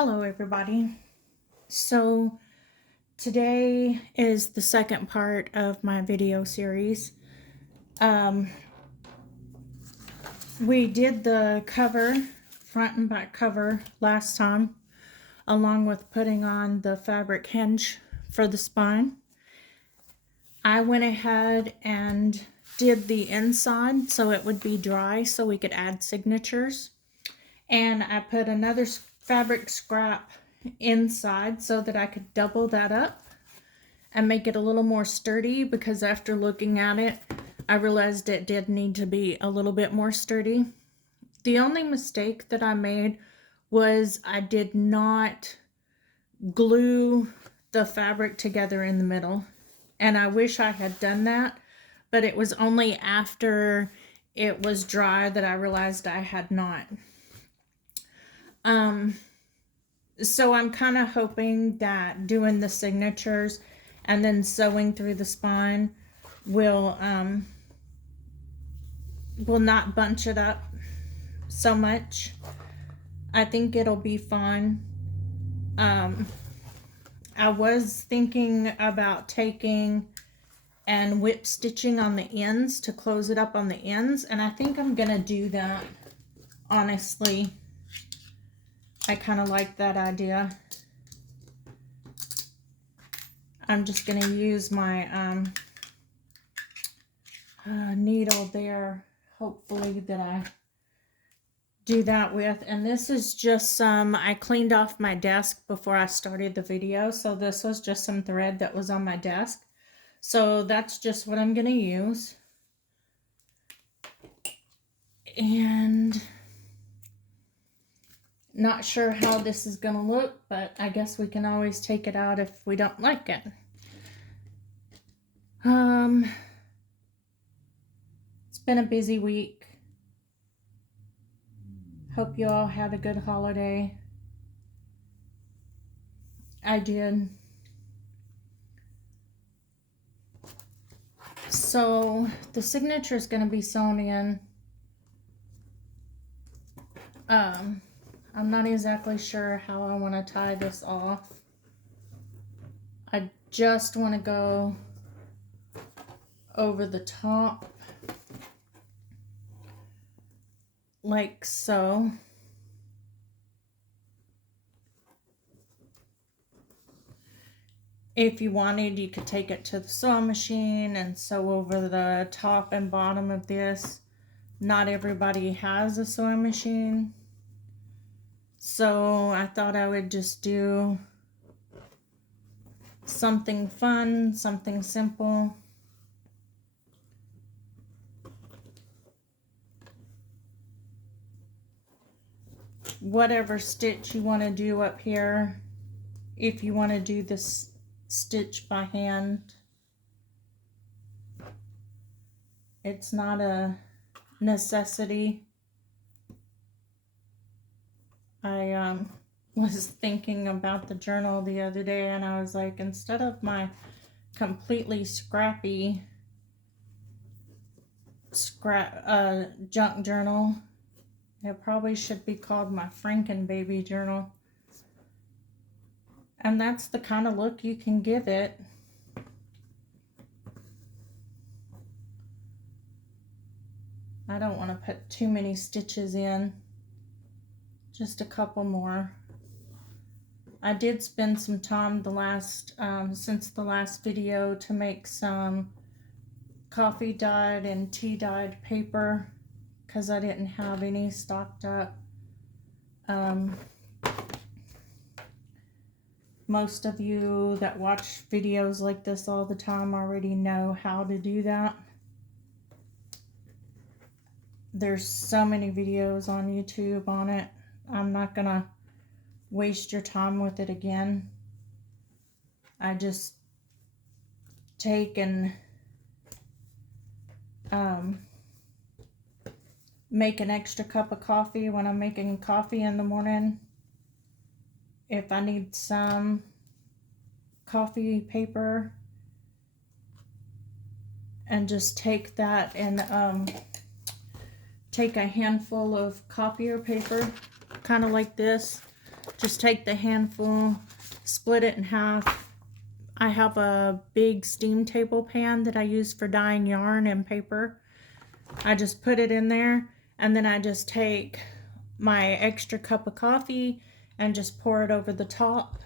Hello everybody. So today is the second part of my video series. We did the cover, front and back cover last time, along with putting on the fabric hinge for the spine. I went ahead and did the inside so it would be dry so we could add signatures. And I put another fabric scrap inside so that I could double that up and make it a little more sturdy, because after looking at it, I realized it did need to be a little bit more sturdy. The only mistake that I made was I did not glue the fabric together in the middle. And I wish I had done that, but it was only after it was dry that I realized I had not. So I'm kind of hoping that doing the signatures and then sewing through the spine will not bunch it up so much. I think it'll be fine. I was thinking about taking and whip stitching on the ends to close it up on the ends, and I think I'm gonna do that, honestly. I kind of like that idea. I'm just going to use my needle there, hopefully, that I do that with. And this is just some, I cleaned off my desk before I started the video, so this was just some thread that was on my desk. So that's just what I'm going to use. And not sure how this is going to look, but I guess we can always take it out if we don't like it. It's been a busy week. Hope you all had a good holiday. I did. So the signature is going to be sewn in. I'm not exactly sure how I want to tie this off. I just want to go over the top like so. If you wanted, you could take it to the sewing machine and sew over the top and bottom of this. Not everybody has a sewing machine, so I thought I would just do something fun, something simple. Whatever stitch you want to do up here, if you want to do this stitch by hand, it's not a necessity. I was thinking about the journal the other day, and I was like, instead of my completely scrappy junk journal, it probably should be called my Franken baby journal. And that's the kind of look you can give it. I don't want to put too many stitches in. Just a couple more. I did spend some time since the last video to make some coffee dyed and tea dyed paper, because I didn't have any stocked up. Most of you that watch videos like this all the time already know how to do that. There's so many videos on YouTube on it. I'm not gonna waste your time with it again. I just take and make an extra cup of coffee when I'm making coffee in the morning. If I need some coffee paper, and just take that and take a handful of copier paper, kind of like this, Just take the handful, split it in half. I have a big steam table pan that I use for dyeing yarn and paper. I just put it in there, and then I just take my extra cup of coffee and just pour it over the top,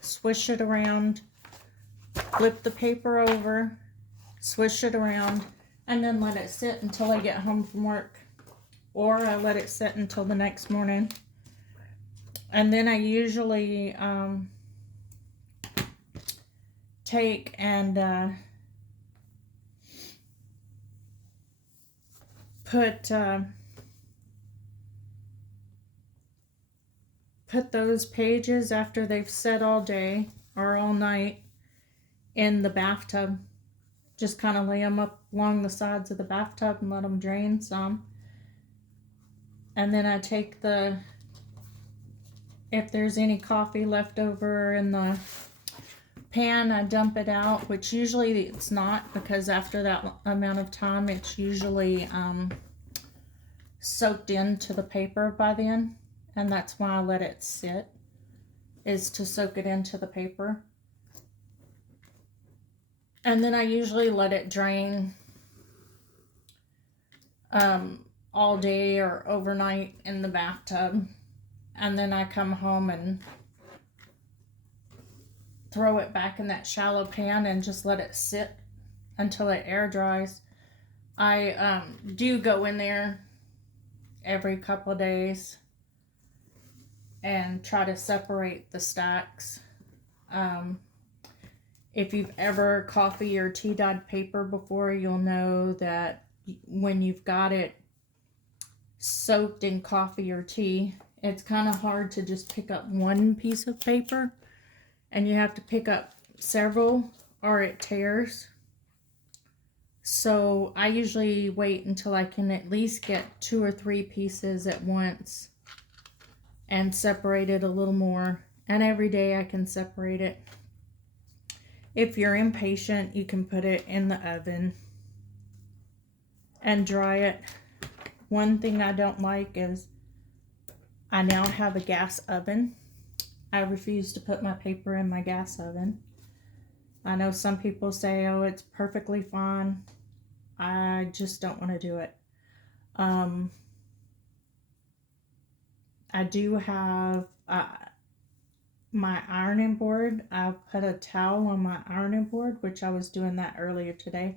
swish it around, flip the paper over, swish it around, and then let it sit until I get home from work. Or I let it sit until the next morning. And then I usually take and put those pages after they've set all day or all night in the bathtub. Just kind of lay them up along the sides of the bathtub and let them drain some. And then I take if there's any coffee left over in the pan, I dump it out, which usually it's not, because after that amount of time, it's usually soaked into the paper by then. And that's why I let it sit, is to soak it into the paper. And then I usually let it drain all day or overnight in the bathtub. And then I come home and throw it back in that shallow pan and just let it sit until it air dries. I do go in there every couple of days and try to separate the stacks. If you've ever coffee or tea dyed paper before, you'll know that when you've got it soaked in coffee or tea, it's kind of hard to just pick up one piece of paper, and you have to pick up several or it tears. So I usually wait until I can at least get 2 or 3 pieces at once and separate it a little more. And every day I can separate it. If you're impatient, you can put it in the oven and dry it. One thing I don't like is I now have a gas oven. I refuse to put my paper in my gas oven. I know some people say, oh, it's perfectly fine. I just don't want to do it. I do have my ironing board. I put a towel on my ironing board, which I was doing that earlier today.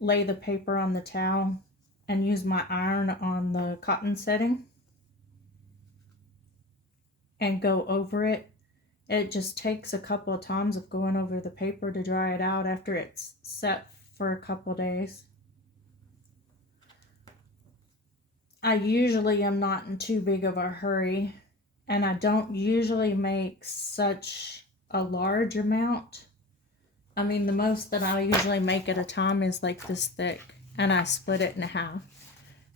Lay the paper on the towel and use my iron on the cotton setting and go over it. It just takes a couple of times of going over the paper to dry it out after it's set for a couple of days. I usually am not in too big of a hurry, and I don't usually make such a large amount. I mean, the most that I usually make at a time is like this thick, and I split it in half,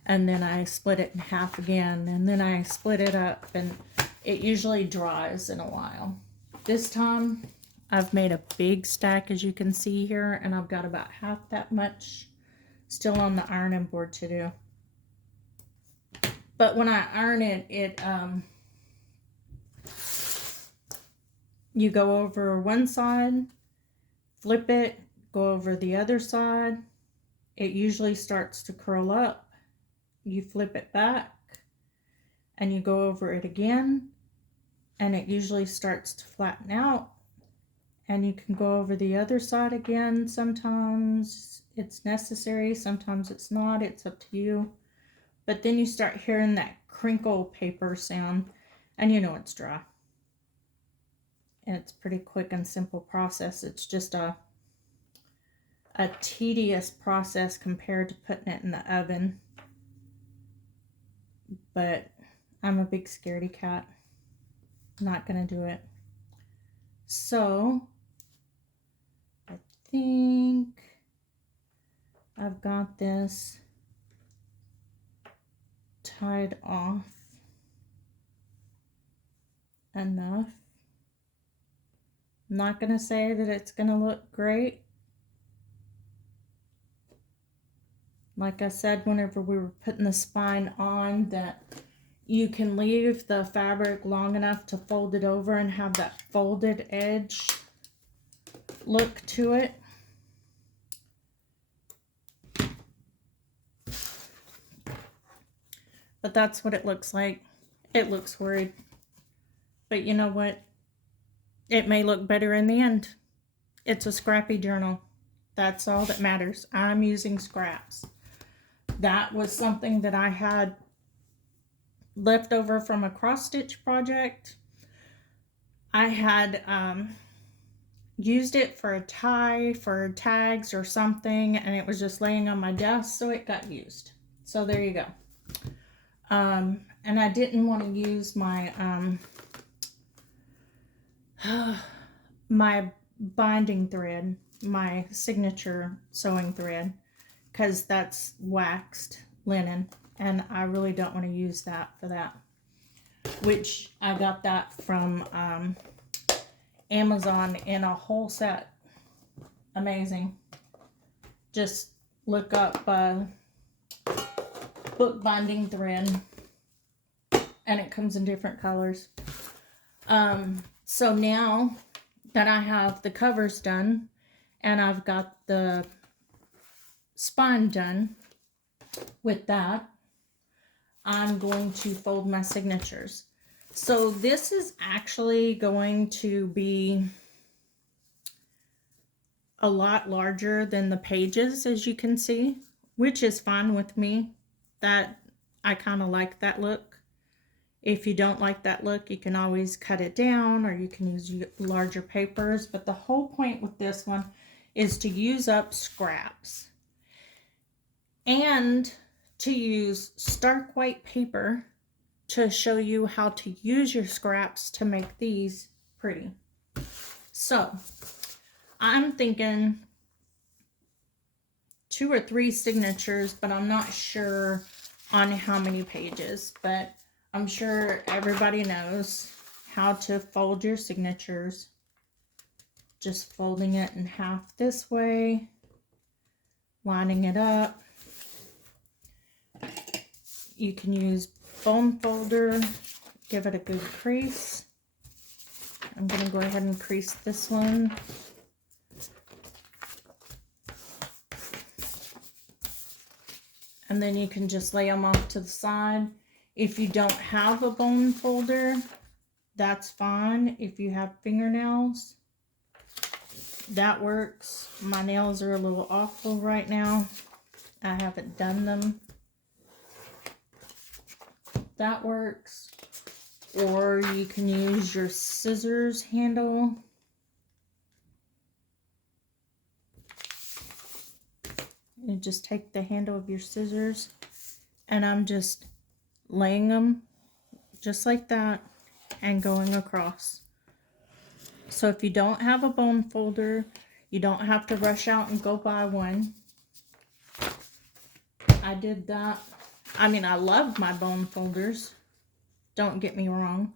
and then I split it in half again, and then I split it up, and it usually dries in a while. This time I've made a big stack, as you can see here, and I've got about half that much still on the ironing board to do. But when I iron it, you go over one side, flip it, go over the other side. It usually starts to curl up. You flip it back and you go over it again, and it usually starts to flatten out. And you can go over the other side again. Sometimes it's necessary, sometimes it's not. It's up to you. But then you start hearing that crinkle paper sound, and you know it's dry. And it's a pretty quick and simple process. It's just a tedious process compared to putting it in the oven. But I'm a big scaredy cat. Not gonna do it. So I think I've got this tied off enough. I'm not going to say that it's going to look great. Like I said, whenever we were putting the spine on, that you can leave the fabric long enough to fold it over and have that folded edge look to it. But that's what it looks like. It looks horrid. But you know what? It may look better in the end. It's a scrappy journal. That's all that matters. I'm using scraps. That was something that I had left over from a cross stitch project. I had used it for a tie, for tags or something, and it was just laying on my desk, so it got used. So there you go. And I didn't want to use my my binding thread, my signature sewing thread, because that's waxed linen, and I really don't want to use that for that. Which I got that from Amazon in a whole set. Amazing. Just look up book binding thread, and it comes in different colors. So now that I have the covers done and I've got the spine done with that, I'm going to fold my signatures. So this is actually going to be a lot larger than the pages, as you can see, which is fine with me. That I kind of like that look. If you don't like that look, you can always cut it down, or you can use larger papers. But the whole point with this one is to use up scraps and to use stark white paper to show you how to use your scraps to make these pretty. So I'm thinking 2 or 3 signatures, but I'm not sure on how many pages. But I'm sure everybody knows how to fold your signatures. Just folding it in half this way, lining it up. You can use bone folder, give it a good crease. I'm going to go ahead and crease this one. And then you can just lay them off to the side. If you don't have a bone folder, that's fine. If you have fingernails, that works. My nails are a little awful right now. I haven't done them. That works. Or you can use your scissors handle. You just take the handle of your scissors, and I'm just laying them just like that and going across. So if you don't have a bone folder, you don't have to rush out and go buy one. I did that. I mean, I love my bone folders. Don't get me wrong.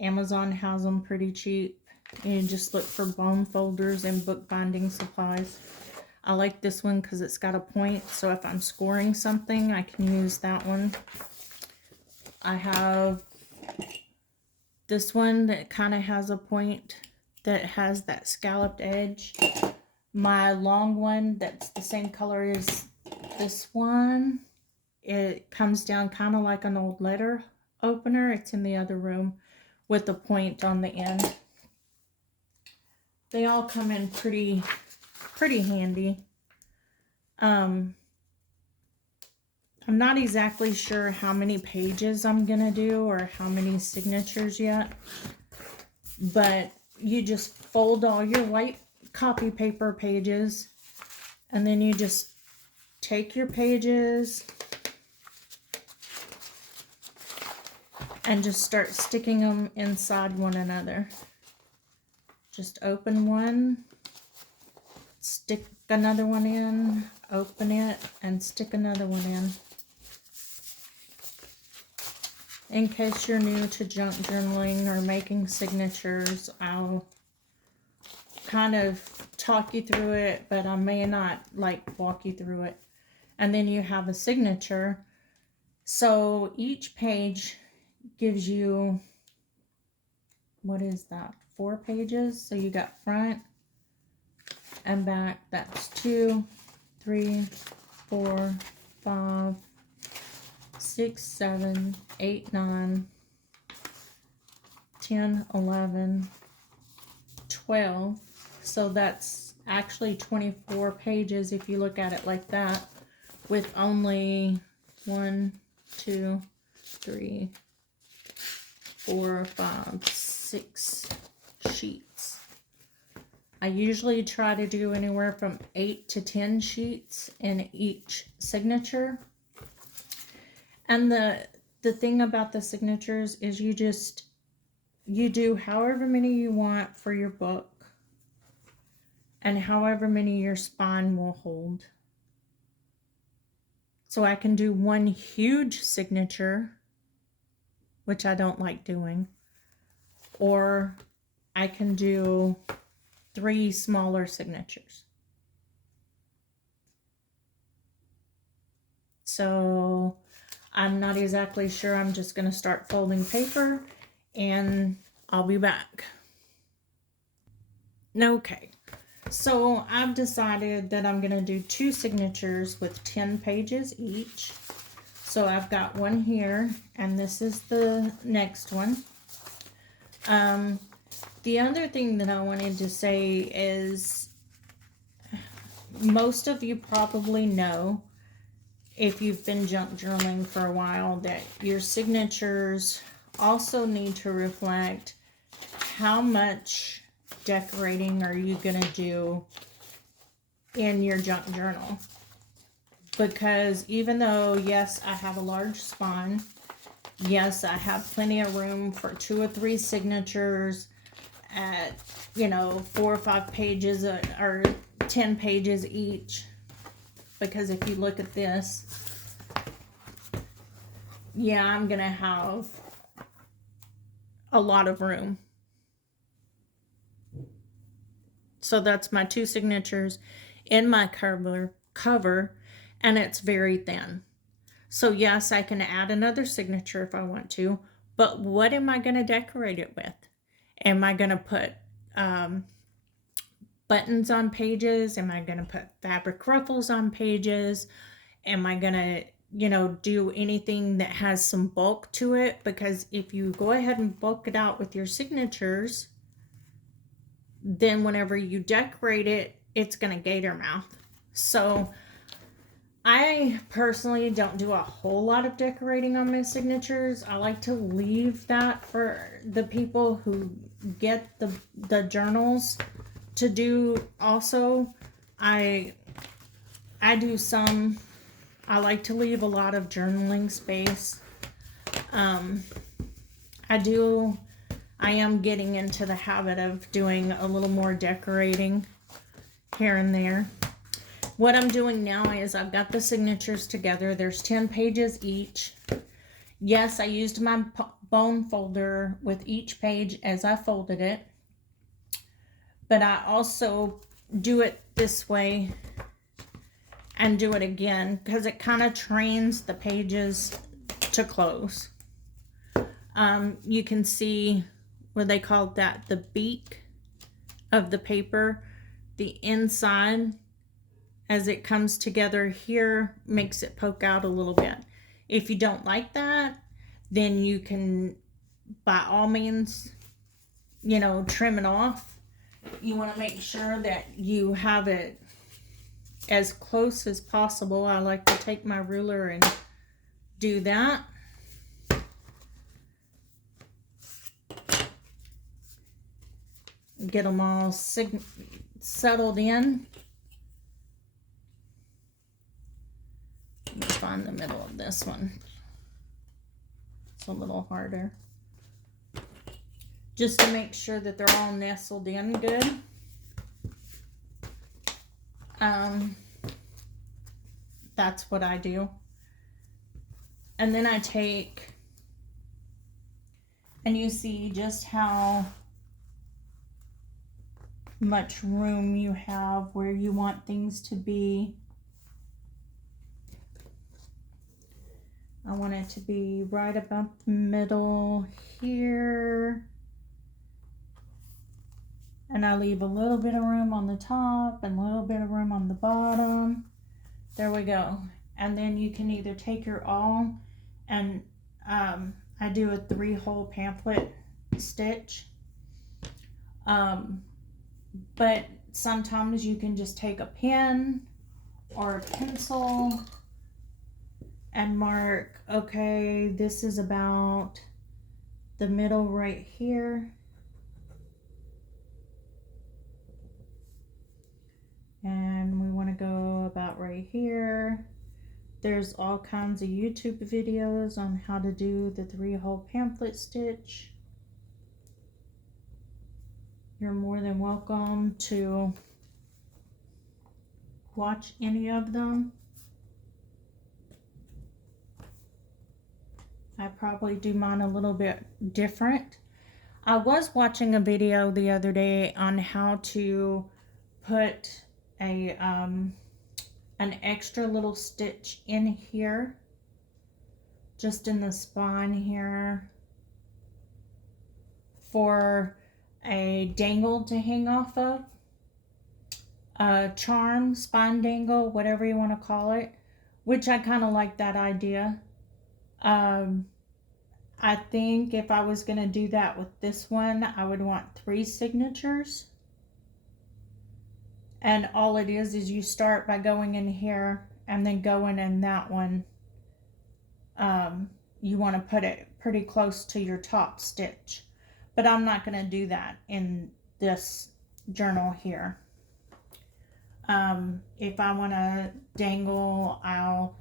Amazon has them pretty cheap. You just look for bone folders and bookbinding supplies. I like this one because it's got a point, so if I'm scoring something, I can use that one. I have this one that kind of has a point that has that scalloped edge. My long one that's the same color as this one, it comes down kind of like an old letter opener. It's in the other room with a point on the end. They all come in pretty handy. I'm not exactly sure how many pages I'm gonna do or how many signatures yet, but you just fold all your white copy paper pages, and then you just take your pages and just start sticking them inside one another. Just open one, stick another one in, open it, and stick another one in. In case you're new to junk journaling or making signatures, I'll kind of talk you through it, but I may not like walk you through it. And then you have a signature. So each page gives you, what is that, 4 pages? So you got front and back. That's 2, 3, 4, 5, 6, 7, 8, 9, 10, 11, 12. So that's actually 24 pages if you look at it like that, with only 1, 2, 3, 4, 5, 6 sheets. I usually try to do anywhere from 8 to 10 sheets in each signature. And the thing about the signatures is you do however many you want for your book and however many your spine will hold. So I can do one huge signature, which I don't like doing, or I can do 3 smaller signatures. So I'm not exactly sure. I'm just going to start folding paper and I'll be back. Okay, so I've decided that I'm going to do 2 signatures with 10 pages each. So I've got one here, and this is the next one. The other thing that I wanted to say is, most of you probably know, if you've been junk journaling for a while, that your signatures also need to reflect how much decorating are you going to do in your junk journal. Because even though, yes, I have a large spine, yes, I have plenty of room for 2 or 3 signatures at, 4 or 5 pages or 10 pages each. Because if you look at this, yeah, I'm going to have a lot of room. So that's my 2 signatures in my cover, and it's very thin. So yes, I can add another signature if I want to, but what am I going to decorate it with? Am I going to put buttons on pages? Am I going to put fabric ruffles on pages? Am I going to, do anything that has some bulk to it? Because if you go ahead and bulk it out with your signatures, then whenever you decorate it, it's going to gator mouth. So I personally don't do a whole lot of decorating on my signatures. I like to leave that for the people who get the journals to do also. I do some. I like to leave a lot of journaling space. I am getting into the habit of doing a little more decorating here and there. What I'm doing now is I've got the signatures together. There's 10 pages each. Yes, I used my bone folder with each page as I folded it. But I also do it this way and do it again because it kind of trains the pages to close. You can see what they call that, the beak of the paper. The inside, as it comes together here, makes it poke out a little bit. If you don't like that, then you can, by all means, trim it off. You want to make sure that you have it as close as possible. I like to take my ruler and do that. Get them all settled in. Let me find the middle of this one. It's a little harder. Just to make sure that they're all nestled in good. That's what I do. And then I take, and you see just how much room you have where you want things to be. I want it to be right about the middle here. And I leave a little bit of room on the top and a little bit of room on the bottom. There we go. And then you can either take your awl and I do a 3-hole pamphlet stitch. But sometimes you can just take a pen or a pencil and mark, okay, this is about the middle right here. And we want to go about right here. There's all kinds of YouTube videos on how to do the 3-hole pamphlet stitch. You're more than welcome to watch any of them. I probably do mine a little bit different. I was watching a video the other day on how to put a an extra little stitch in here, just in the spine here, for a dangle to hang off of, a charm, spine dangle, whatever you want to call it, which I kind of like that idea. I think if I was going to do that with this one, I would want 3 signatures. And all it is you start by going in here and then going in that one. You want to put it pretty close to your top stitch. But I'm not going to do that in this journal here. If I want to dangle, I'll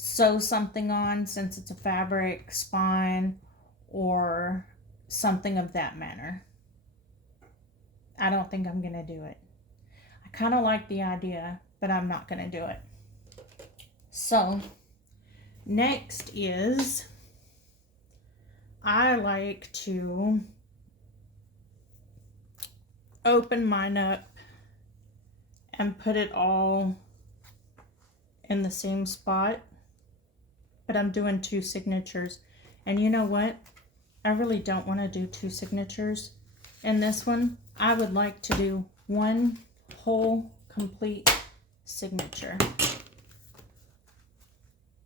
sew something on, since it's a fabric spine or something of that manner. I don't think I'm going to do it. I kind of like the idea, but I'm not going to do it. So next is, I like to open mine up and put it all in the same spot, but I'm doing 2 signatures. And you know what? I really don't want to do 2 signatures in this one. I would like to do 1 whole complete signature.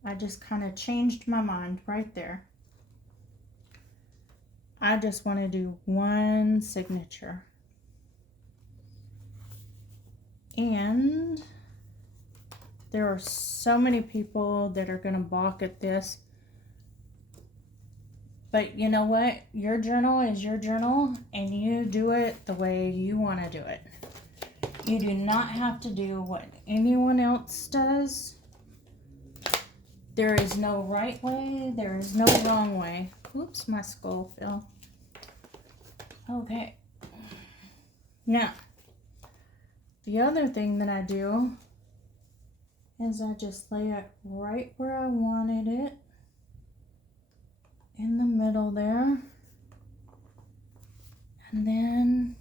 I just kind of changed my mind right there. I just want to do 1 signature. And there are so many people that are going to balk at this. But you know what? Your journal is your journal, and you do it the way you want to do it. You do not have to do what anyone else does. There is no right way. There is no wrong way. Oops, my skull fell. Okay. Now, the other thing that I do is I just lay it right where I wanted it, in the middle there. And then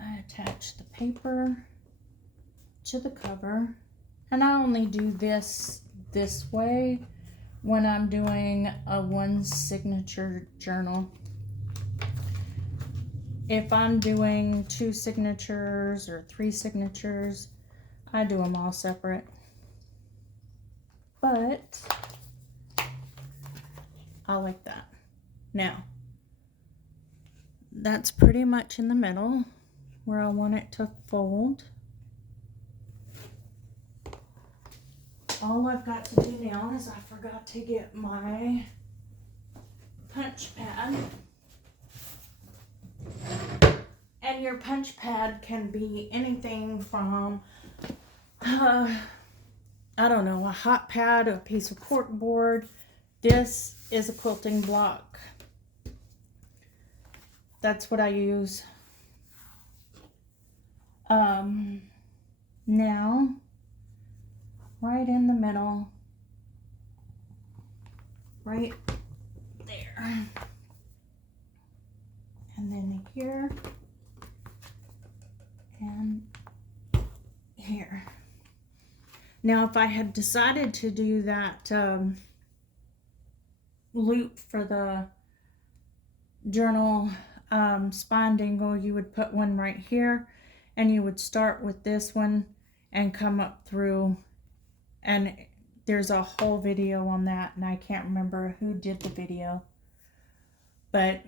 I attach the paper to the cover. And I only do this way when I'm doing a 1 signature journal. If I'm doing 2 signatures or 3 signatures, I do them all separate. But I like that. Now, that's pretty much in the middle where I want it to fold. All I've got to do now is I forgot to get my punch pad. And your punch pad can be anything from, I don't know, a hot pad, a piece of corkboard. This is a quilting block. That's what I use. Now, right in the middle, right there. And then here and here. Now, if I had decided to do that loop for the journal spine dangle, you would put one right here, and you would start with this one and come up through, and there's a whole video on that, and I can't remember who did the video, but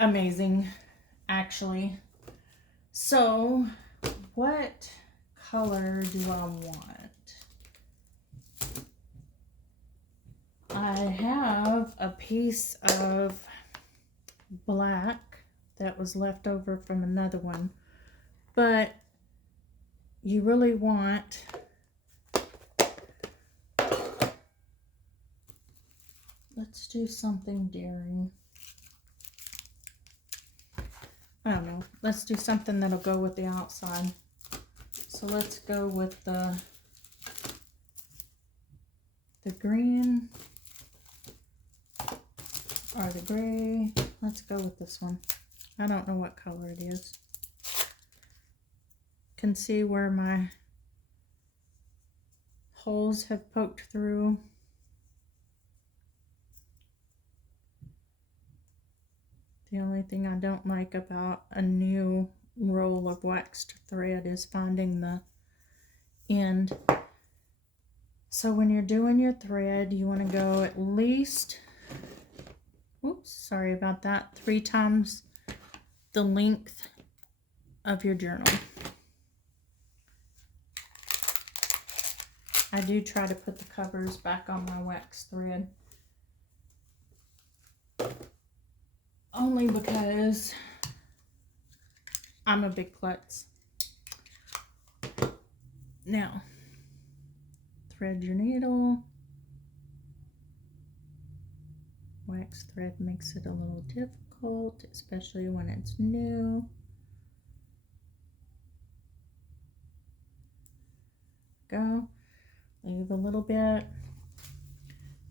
amazing, actually. So what color do I want? I have a piece of black that was left over from another one, but you really want let's do something daring. I don't know. Let's do something that'll go with the outside. So let's go with the green or the gray. Let's go with this one. I don't know what color it is. Can see where my holes have poked through. The only thing I don't like about a new roll of waxed thread is finding the end. So when you're doing your thread, you want to go at least, oops, sorry about that, 3 times the length of your journal. I do try to put the covers back on my waxed thread, only because I'm a big klutz. Now, thread your needle. Wax thread makes it a little difficult, especially when it's new. Go. Leave a little bit.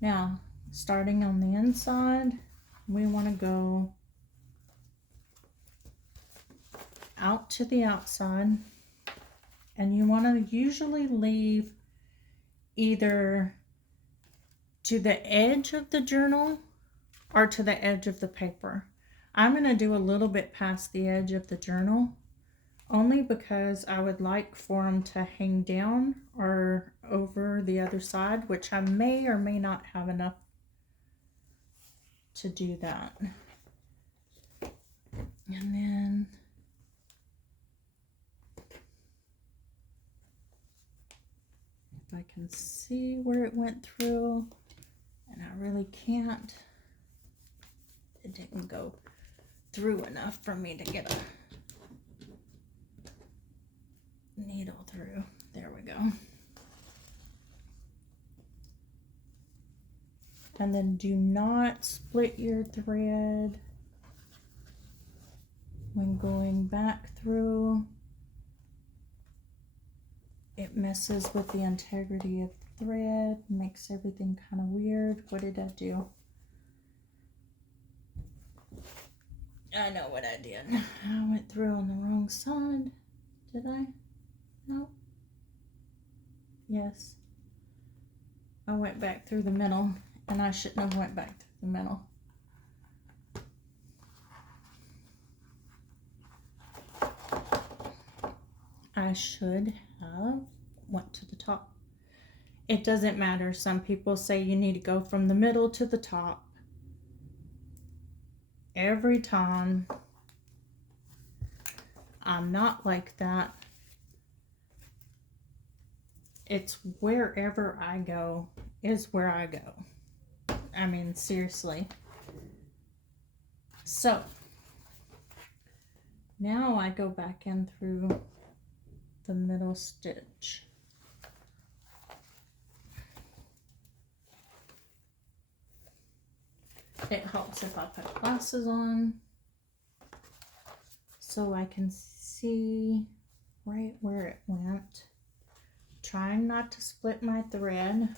Now, starting on the inside, we want to go out to the outside, and you want to usually leave either to the edge of the journal or to the edge of the paper. I'm going to do a little bit past the edge of the journal, only because I would like for them to hang down or over the other side, which I may or may not have enough to do that. And then if I can see where it went through, and I really can't, it didn't go through enough for me to get a needle through. There we go. And then do not split your thread when going back through. It messes with the integrity of the thread, makes everything kind of weird. What did I do? I know what I did. I went through on the wrong side. Did I? No. Yes. I went back through the middle, and I shouldn't have went back through the middle. I should have went to the top. It doesn't matter. Some people say you need to go from the middle to the top. Every time. I'm not like that. It's wherever I go is where I go. I mean, seriously. So, now I go back in through the middle stitch. It helps if I put glasses on so I can see right where it went. Trying not to split my thread.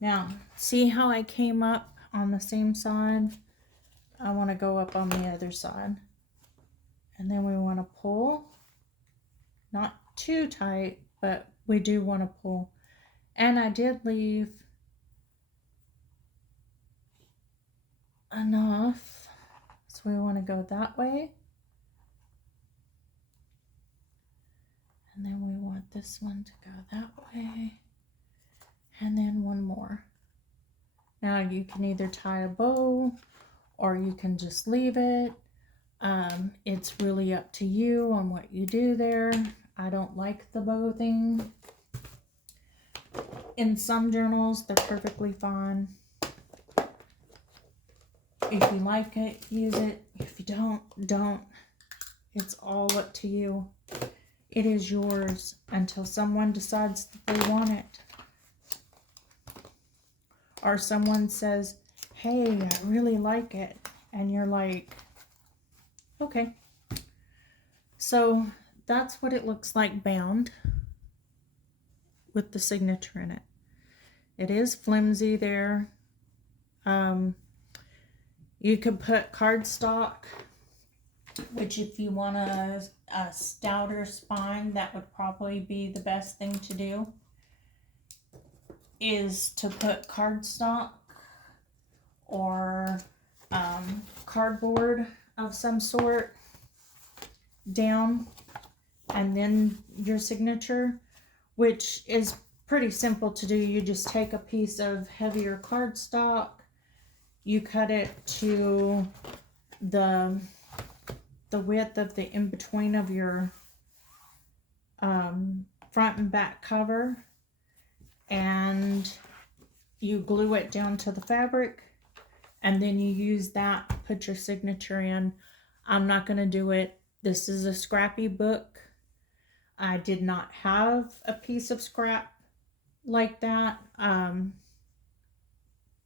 Now, see how I came up on the same side? I want to go up on the other side. And then we want to pull, not too tight, but we do want to pull. And I did leave enough, so we want to go that way. And then we want this one to go that way. And then one more. Now you can either tie a bow or you can just leave it. It's really up to you on what you do there. I don't like the bow thing. In some journals, they're perfectly fine. If you like it, use it. If you don't. It's all up to you. It is yours until someone decides that they want it. Or someone says, hey, I really like it. And you're like, okay. So that's what it looks like bound with the signature in it. It is flimsy there. You could put cardstock, which if you want a stouter spine, that would probably be the best thing to do, is to put cardstock or cardboard of some sort down, and then your signature, which is pretty simple to do. You just take a piece of heavier cardstock, you cut it to the width of the in-between of your front and back cover, and you glue it down to the fabric, and then you use that to put your signature in. I'm not going to do it. This is a scrappy book. I did not have a piece of scrap like that.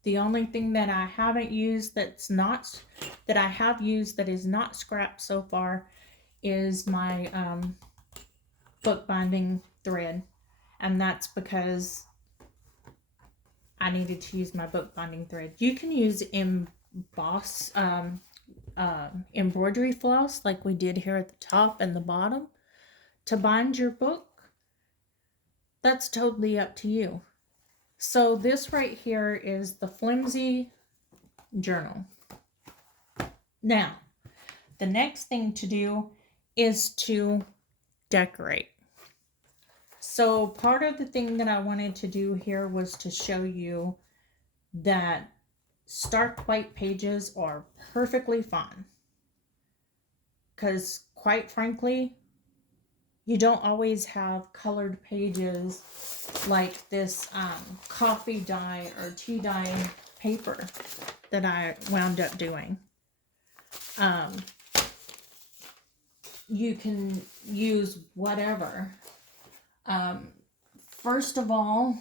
The only thing that I haven't used that I have used that is not scrap so far is my bookbinding thread. And that's because I needed to use my bookbinding thread. You can use embroidery floss like we did here at the top and the bottom to bind your book. That's totally up to you. So this right here is the flimsy journal. Now, the next thing to do is to decorate. So part of the thing that I wanted to do here was to show you that stark white pages are perfectly fine. Because quite frankly, you don't always have colored pages like this coffee dye or tea dye paper that I wound up doing. You can use whatever. First of all,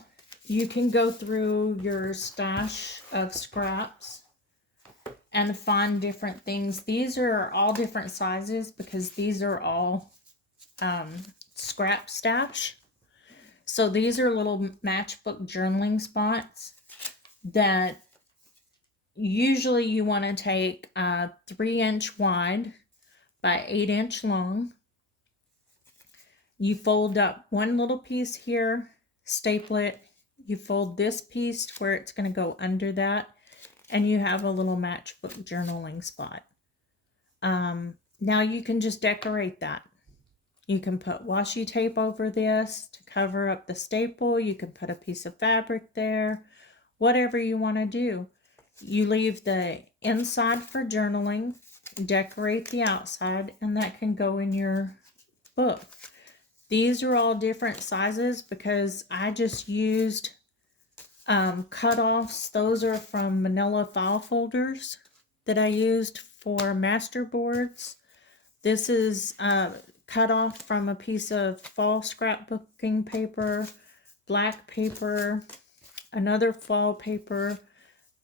you can go through your stash of scraps and find different things. These are all different sizes because these are all scrap stash. So these are little matchbook journaling spots that usually you want to take 3-inch wide by 8-inch long. You fold up one little piece here, staple it. You fold this piece where it's going to go under that, and you have a little matchbook journaling spot. Now you can just decorate that. You can put washi tape over this to cover up the staple. You can put a piece of fabric there, whatever you want to do. You leave the inside for journaling, decorate the outside, and that can go in your book. These are all different sizes because I just used cutoffs. Those are from manila file folders that I used for master boards. This is cut off from a piece of fall scrapbooking paper, black paper, another fall paper.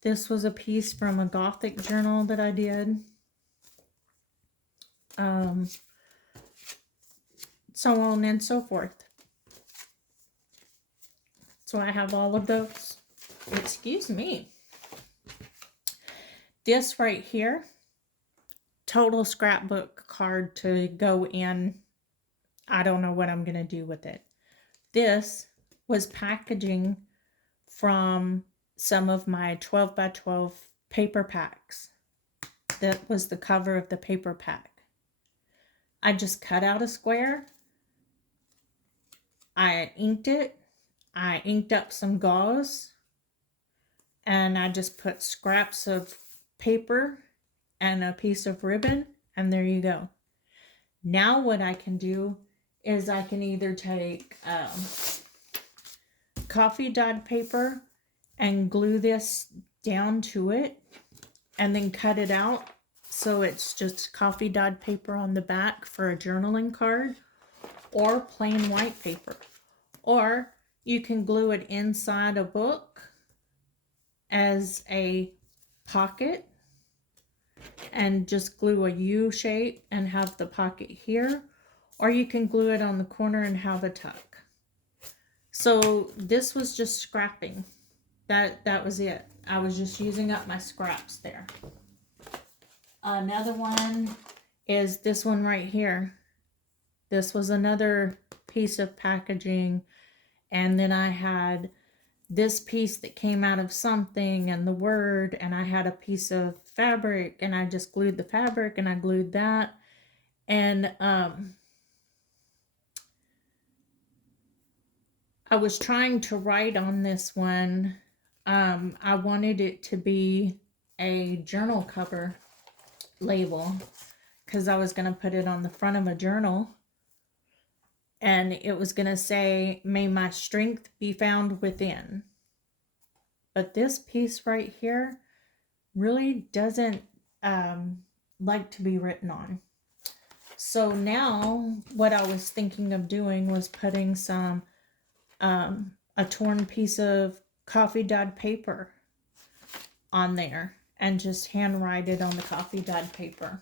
This was a piece from a Gothic journal that I did. So on and so forth. So I have all of those. Excuse me. This right here, total scrapbook card to go in I don't know what I'm going to do with it. This was packaging from some of my 12 by 12 paper packs. That was the cover of the paper pack. I just cut out a square. I inked it. I inked up some gauze. And I just put scraps of paper and a piece of ribbon. And there you go. Now what I can do is I can either take coffee dyed paper and glue this down to it and then cut it out so it's just coffee dyed paper on the back for a journaling card, or plain white paper. Or you can glue it inside a book as a pocket and just glue a U shape and have the pocket here, or you can glue it on the corner and have a tuck. So this was just scrapping. That was it. I was just using up my scraps there. Another one is this one right here. This was another piece of packaging, and then I had this piece that came out of something and the word, and I had a piece of fabric, and I just glued the fabric and I glued that. And I was trying to write on this one. I wanted it to be a journal cover label because I was going to put it on the front of a journal, and it was going to say, "May my strength be found within." But this piece right here really doesn't like to be written on. So now what I was thinking of doing was putting some a torn piece of coffee dyed paper on there and just hand write it on the coffee dyed paper.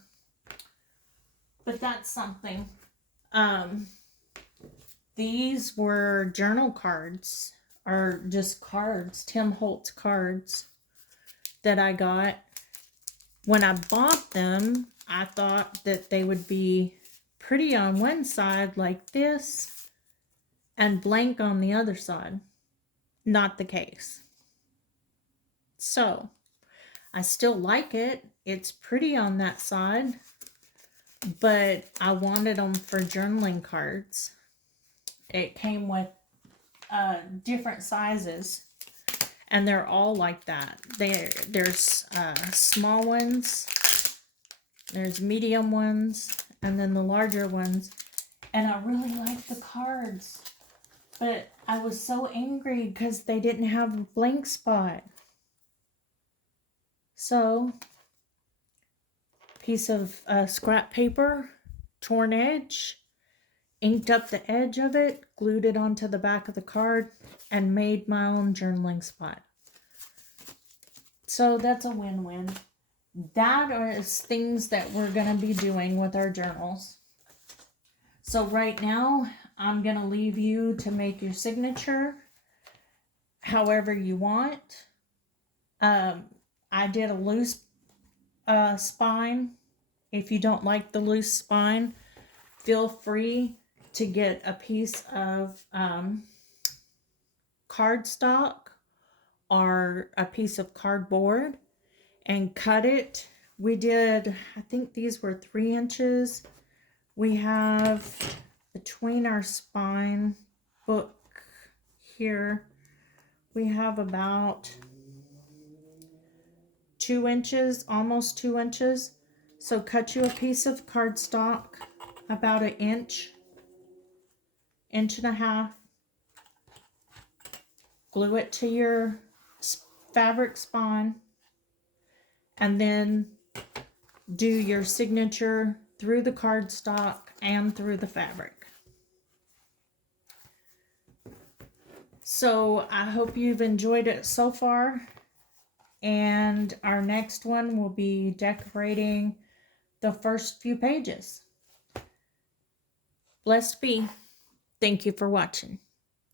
But that's something. These were journal cards, or just cards, Tim Holtz cards that I got. When I bought them, I thought that they would be pretty on one side like this and blank on the other side. Not the case. So I still like it. It's pretty on that side, but I wanted them for journaling cards. It came with different sizes, and they're all like that. There's small ones, there's medium ones, and then the larger ones. And I really like the cards, but I was so angry because they didn't have a blank spot. So, piece of scrap paper, torn edge, inked up the edge of it, glued it onto the back of the card, and made my own journaling spot. So that's a win-win. That is things that we're going to be doing with our journals. So right now, I'm going to leave you to make your signature however you want. I did a loose spine. If you don't like the loose spine, feel free to get a piece of cardstock or a piece of cardboard and cut it. We did, I think these were 3 inches. We have between our spine book here, we have about 2 inches, almost 2 inches. So cut you a piece of cardstock about 1 inch, 1.5 inches. Glue it to your fabric spine, and then do your signature through the cardstock and through the fabric. So I hope you've enjoyed it so far. And our next one will be decorating the first few pages. Blessed be. Thank you for watching.